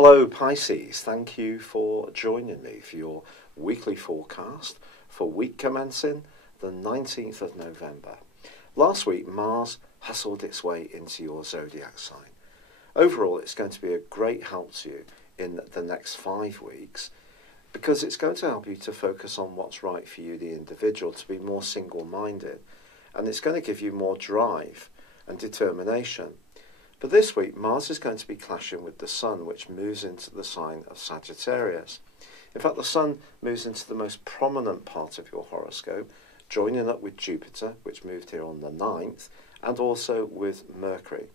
Hello Pisces, thank you for joining me for your weekly forecast for week commencing the 19th of November. Last week Mars hustled its way into your Zodiac sign. Overall it's going to be a great help to you in the next 5 weeks because it's going to help you to focus on what's right for you, the individual, to be more single-minded, and it's going to give you more drive and determination. But this week, Mars is going to be clashing with the Sun, which moves into the sign of Sagittarius. In fact, the Sun moves into the most prominent part of your horoscope, joining up with Jupiter, which moved here on the 9th, and also with Mercury.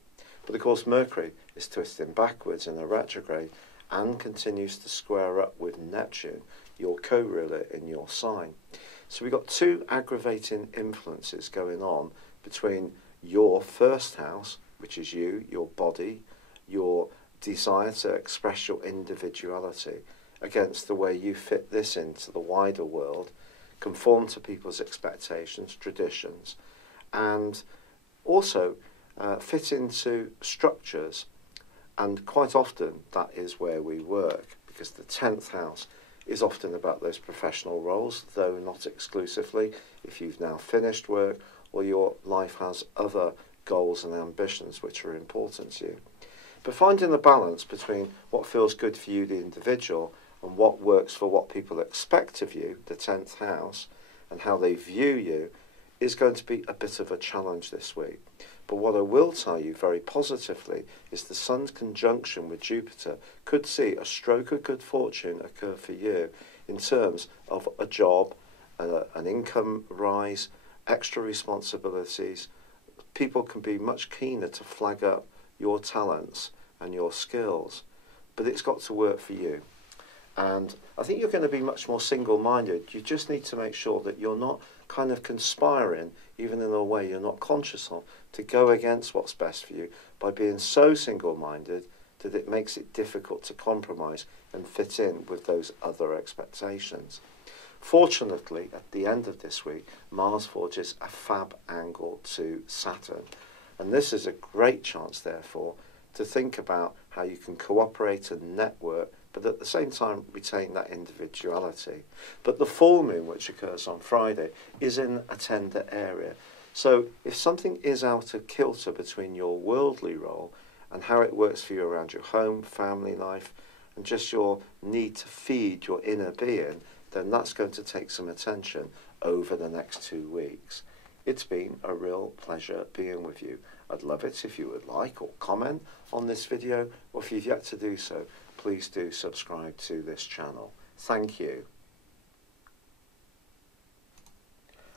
But of course, Mercury is twisting backwards in a retrograde and continues to square up with Neptune, your co-ruler in your sign. So we've got two aggravating influences going on between your first house, which is you, your body, your desire to express your individuality, against the way you fit this into the wider world, conform to people's expectations, traditions, and also fit into structures. And quite often that is where we work, because the 10th house is often about those professional roles, though not exclusively. If you've now finished work or your life has other goals and ambitions which are important to you. But finding the balance between what feels good for you, the individual, and what works for what people expect of you, the 10th house, and how they view you, is going to be a bit of a challenge this week. But what I will tell you very positively is the Sun's conjunction with Jupiter could see a stroke of good fortune occur for you in terms of a job, an income rise, extra responsibilities. People can be much keener to flag up your talents and your skills, but it's got to work for you. And I think you're going to be much more single-minded. You just need to make sure that you're not kind of conspiring, even in a way you're not conscious of, to go against what's best for you by being so single-minded that it makes it difficult to compromise and fit in with those other expectations. Fortunately, at the end of this week, Mars forges a fab angle to Saturn. And this is a great chance, therefore, to think about how you can cooperate and network, but at the same time retain that individuality. But the full moon, which occurs on Friday, is in a tender area. So if something is out of kilter between your worldly role and how it works for you around your home, family life, and just your need to feed your inner being, then that's going to take some attention over the next 2 weeks. It's been a real pleasure being with you. I'd love it if you would like or comment on this video, or if you've yet to do so, please do subscribe to this channel. Thank you.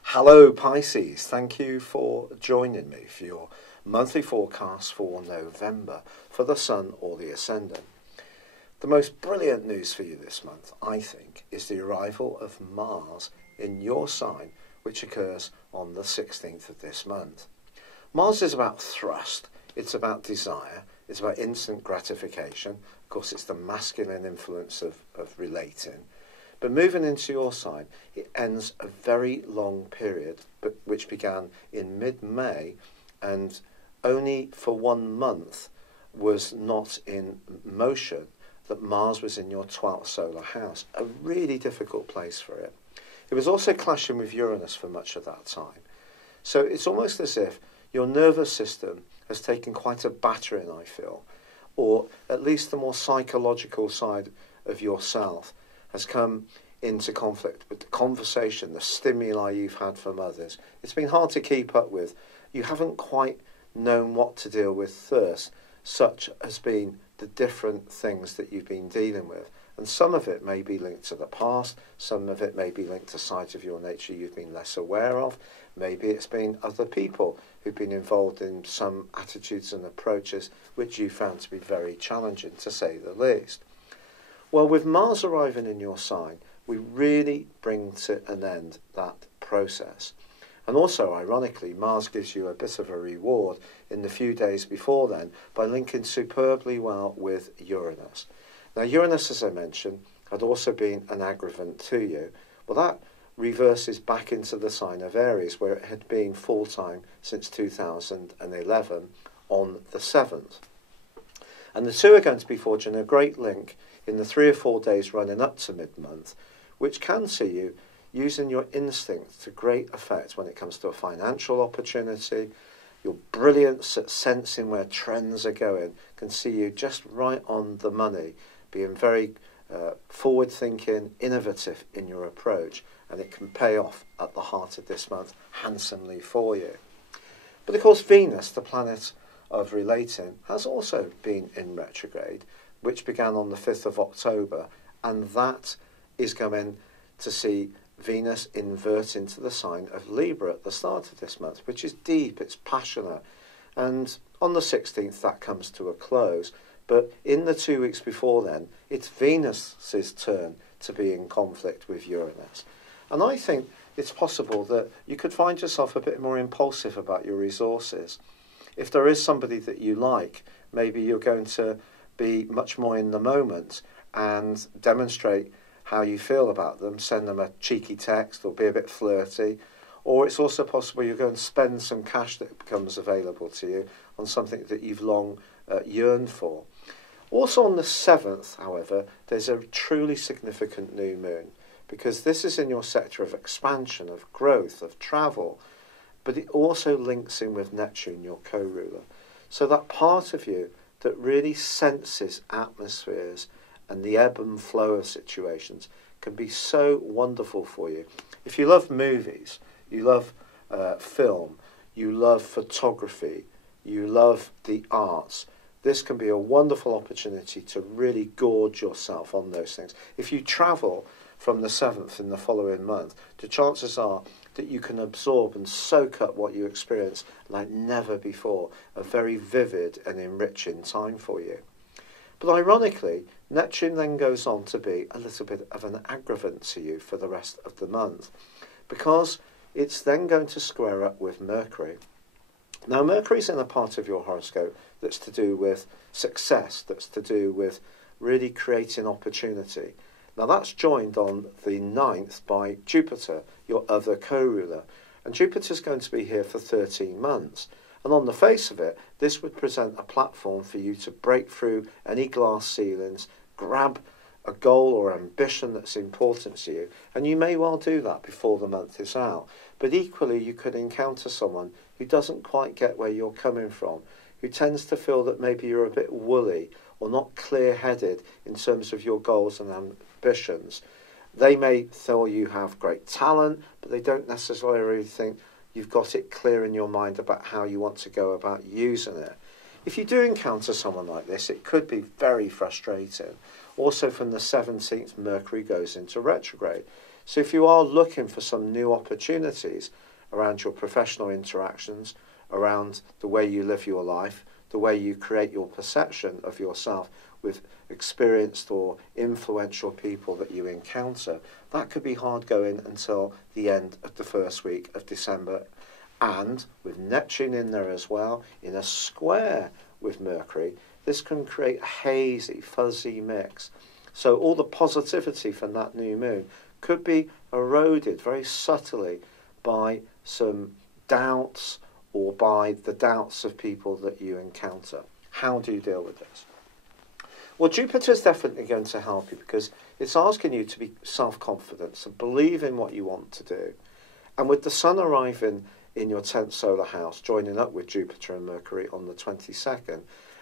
Hello Pisces, thank you for joining me for your monthly forecast for November for the Sun or the Ascendant. The most brilliant news for you this month, I think, is the arrival of Mars in your sign, which occurs on the 16th of this month. Mars is about thrust, it's about desire, it's about instant gratification. Of course, it's the masculine influence of relating. But moving into your sign, it ends a very long period, which began in mid-May, and only for 1 month was not in motion, that Mars was in your 12th solar house, a really difficult place for it. It was also clashing with Uranus for much of that time. So it's almost as if your nervous system has taken quite a battering, I feel, or at least the more psychological side of yourself has come into conflict with the conversation, the stimuli you've had from others. It's been hard to keep up with. You haven't quite known what to deal with first, such has been the different things that you've been dealing with. And some of it may be linked to the past, some of it may be linked to sides of your nature you've been less aware of, maybe it's been other people who've been involved in some attitudes and approaches which you found to be very challenging, to say the least. Well, with Mars arriving in your sign, we really bring to an end that process. And also, ironically, Mars gives you a bit of a reward in the few days before then by linking superbly well with Uranus. Now, Uranus, as I mentioned, had also been an aggravant to you. Well, that reverses back into the sign of Aries, where it had been full-time since 2011 on the 7th. And the two are going to be forging a great link in the 3 or 4 days running up to mid-month, which can see you using your instinct to great effect when it comes to a financial opportunity. Your brilliance at sensing where trends are going can see you just right on the money, being very forward-thinking, innovative in your approach, and it can pay off at the heart of this month handsomely for you. But of course, Venus, the planet of relating, has also been in retrograde, which began on the 5th of October, and that is going to see Venus invert into the sign of Libra at the start of this month, which is deep, it's passionate, and on the 16th that comes to a close. But in the 2 weeks before then, it's Venus's turn to be in conflict with Uranus. And I think it's possible that you could find yourself a bit more impulsive about your resources. If there is somebody that you like, maybe you're going to be much more in the moment and demonstrate how you feel about them, send them a cheeky text or be a bit flirty. Or it's also possible you're going to spend some cash that becomes available to you on something that you've long yearned for. Also on the 7th, however, there's a truly significant new moon, because this is in your sector of expansion, of growth, of travel, but it also links in with Neptune, your co-ruler. So that part of you that really senses atmospheres and the ebb and flow of situations can be so wonderful for you. If you love movies, you love film, you love photography, you love the arts, this can be a wonderful opportunity to really gorge yourself on those things. If you travel from the 7th in the following month, the chances are that you can absorb and soak up what you experience like never before. A very vivid and enriching time for you. But ironically, Neptune then goes on to be a little bit of an aggravant to you for the rest of the month, because it's then going to square up with Mercury. Now, Mercury's in a part of your horoscope that's to do with success, that's to do with really creating opportunity. Now, that's joined on the 9th by Jupiter, your other co-ruler. And Jupiter's going to be here for 13 months. And on the face of it, this would present a platform for you to break through any glass ceilings, grab a goal or ambition that's important to you, and you may well do that before the month is out. But equally, you could encounter someone who doesn't quite get where you're coming from, who tends to feel that maybe you're a bit woolly or not clear-headed in terms of your goals and ambitions. They may feel you have great talent, but they don't necessarily think you've got it clear in your mind about how you want to go about using it. If you do encounter someone like this, it could be very frustrating. Also, from the 17th, Mercury goes into retrograde. So if you are looking for some new opportunities around your professional interactions, around the way you live your life, the way you create your perception of yourself with experienced or influential people that you encounter, that could be hard going until the end of the first week of December. And with Neptune in there as well, in a square with Mercury, this can create a hazy, fuzzy mix. So all the positivity from that new moon could be eroded very subtly by some doubts or by the doubts of people that you encounter. How do you deal with this? Well, Jupiter's definitely going to help you, because it's asking you to be self-confident, to believe in what you want to do. And with the Sun arriving in your 10th solar house, joining up with Jupiter and Mercury on the 22nd,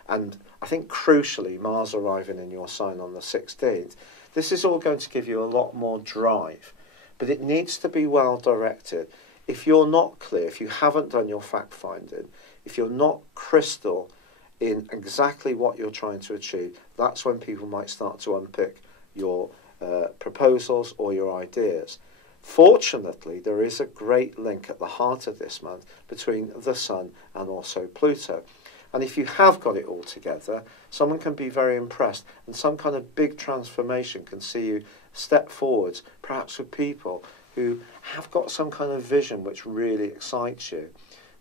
and I think crucially Mars arriving in your sign on the 16th, this is all going to give you a lot more drive. But it needs to be well directed. If you're not clear, if you haven't done your fact-finding, if you're not crystal in exactly what you're trying to achieve, that's when people might start to unpick your proposals or your ideas. Fortunately, there is a great link at the heart of this month between the Sun and also Pluto. And if you have got it all together, someone can be very impressed, and some kind of big transformation can see you step forwards, perhaps with people who have got some kind of vision which really excites you.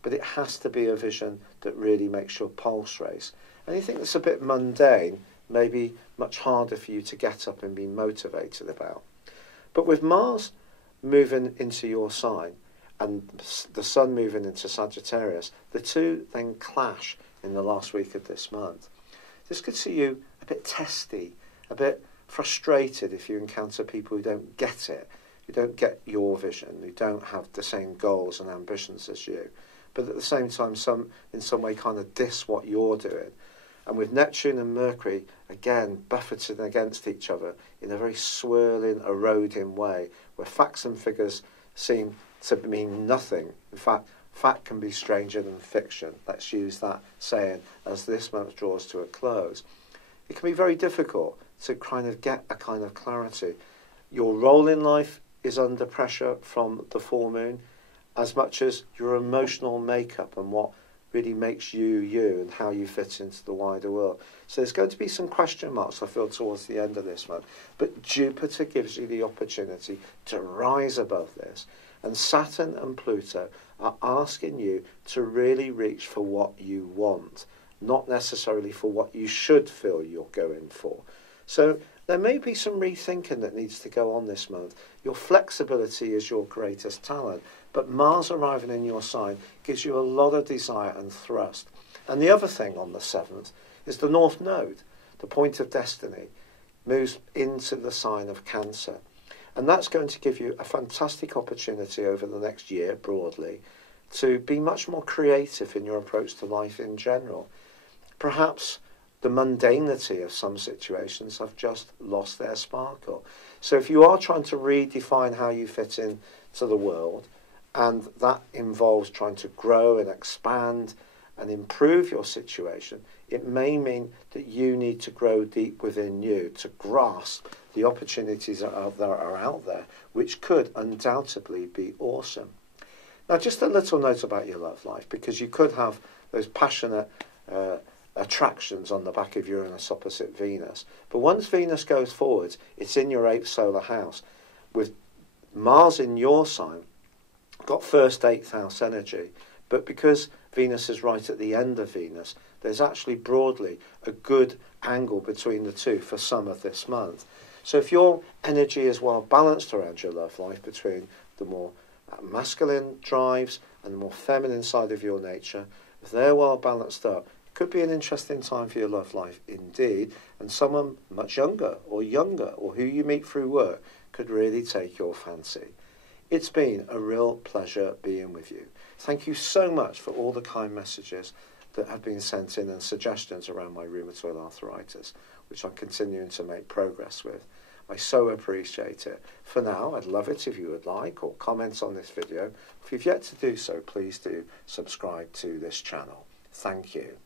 But it has to be a vision that really makes your pulse race. Anything that's a bit mundane may be much harder for you to get up and be motivated about. But with Mars moving into your sign and the Sun moving into Sagittarius, the two then clash in the last week of this month. This could see you a bit testy, a bit frustrated if you encounter people who don't get it, who don't get your vision, who don't have the same goals and ambitions as you, but at the same time in some way kind of diss what you're doing. And with Neptune and Mercury, again, buffeting against each other in a very swirling, eroding way, where facts and figures seem to mean nothing. In fact, fact can be stranger than fiction. Let's use that saying as this month draws to a close. It can be very difficult to kind of get a kind of clarity. Your role in life is under pressure from the full moon, as much as your emotional makeup and what really makes you you and how you fit into the wider world. So there's going to be some question marks, I feel, towards the end of this month. But Jupiter gives you the opportunity to rise above this. And Saturn and Pluto are asking you to really reach for what you want, not necessarily for what you should feel you're going for. So there may be some rethinking that needs to go on this month. Your flexibility is your greatest talent, but Mars arriving in your sign gives you a lot of desire and thrust. And the other thing on the 7th is the North Node, the point of destiny, moves into the sign of Cancer. And that's going to give you a fantastic opportunity over the next year, broadly, to be much more creative in your approach to life in general. Perhaps the mundanity of some situations have just lost their sparkle. So if you are trying to redefine how you fit in to the world, and that involves trying to grow and expand and improve your situation, it may mean that you need to grow deep within you to grasp the opportunities that are out there, which could undoubtedly be awesome. Now, just a little note about your love life, because you could have those passionate attractions on the back of Uranus opposite Venus. But once Venus goes forwards, it's in your 8th solar house. With Mars in your sign, got first 8th house energy. But because Venus is right at the end of Venus, there's actually broadly a good angle between the two for some of this month. So if your energy is well balanced around your love life between the more masculine drives and the more feminine side of your nature, if they're well balanced up, it could be an interesting time for your love life indeed, and someone much younger or who you meet through work could really take your fancy. It's been a real pleasure being with you. Thank you so much for all the kind messages that have been sent in and suggestions around my rheumatoid arthritis, which I'm continuing to make progress with. I so appreciate it. For now, I'd love it if you would like or comment on this video. If you've yet to do so, please do subscribe to this channel. Thank you.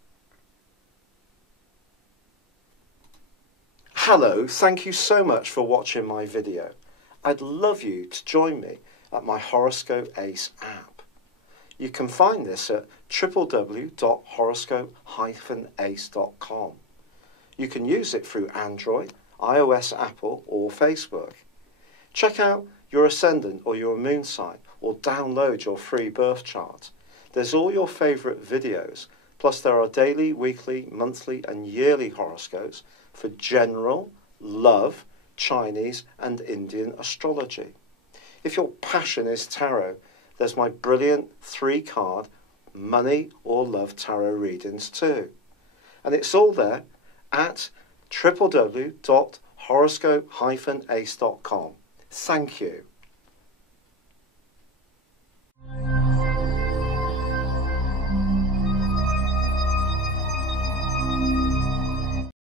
Hello, thank you so much for watching my video. I'd love you to join me at my Horoscope Ace app. You can find this at www.horoscope-ace.com. You can use it through Android, iOS, Apple or Facebook. Check out your ascendant or your moon sign or download your free birth chart. There's all your favourite videos, plus there are daily, weekly, monthly and yearly horoscopes for general, love, Chinese and Indian astrology. If your passion is tarot, there's my brilliant 3-card money or love tarot readings too. And it's all there at www.horoscope-ace.com. Thank you.